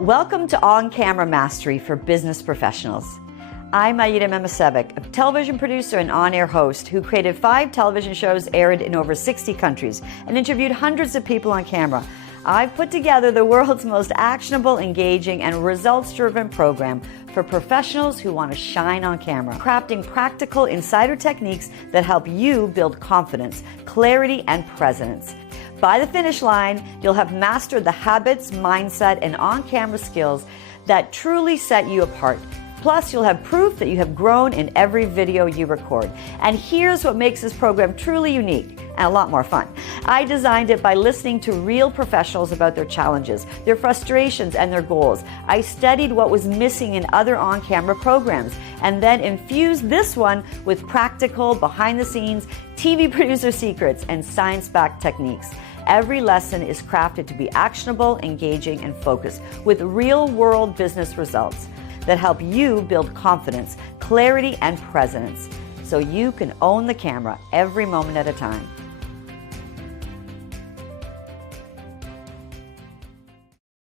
Welcome to On-Camera Mastery for Business Professionals. I'm Aida Memisevic, a television producer and on-air host who created 5 television shows aired in over 60 countries and interviewed hundreds of people on camera. I've put together the world's most actionable, engaging, and results-driven program for professionals who want to shine on camera, crafting practical insider techniques that help you build confidence, clarity, and presence. By the finish line, you'll have mastered the habits, mindset, and on-camera skills that truly set you apart. Plus, you'll have proof that you have grown in every video you record. And here's what makes this program truly unique and a lot more fun. I designed it by listening to real professionals about their challenges, their frustrations, and their goals. I studied what was missing in other on-camera programs and then infused this one with practical, behind-the-scenes, TV producer secrets and science-backed techniques. Every lesson is crafted to be actionable, engaging, and focused with real-world business results that help you build confidence, clarity, and presence so you can own the camera every moment at a time.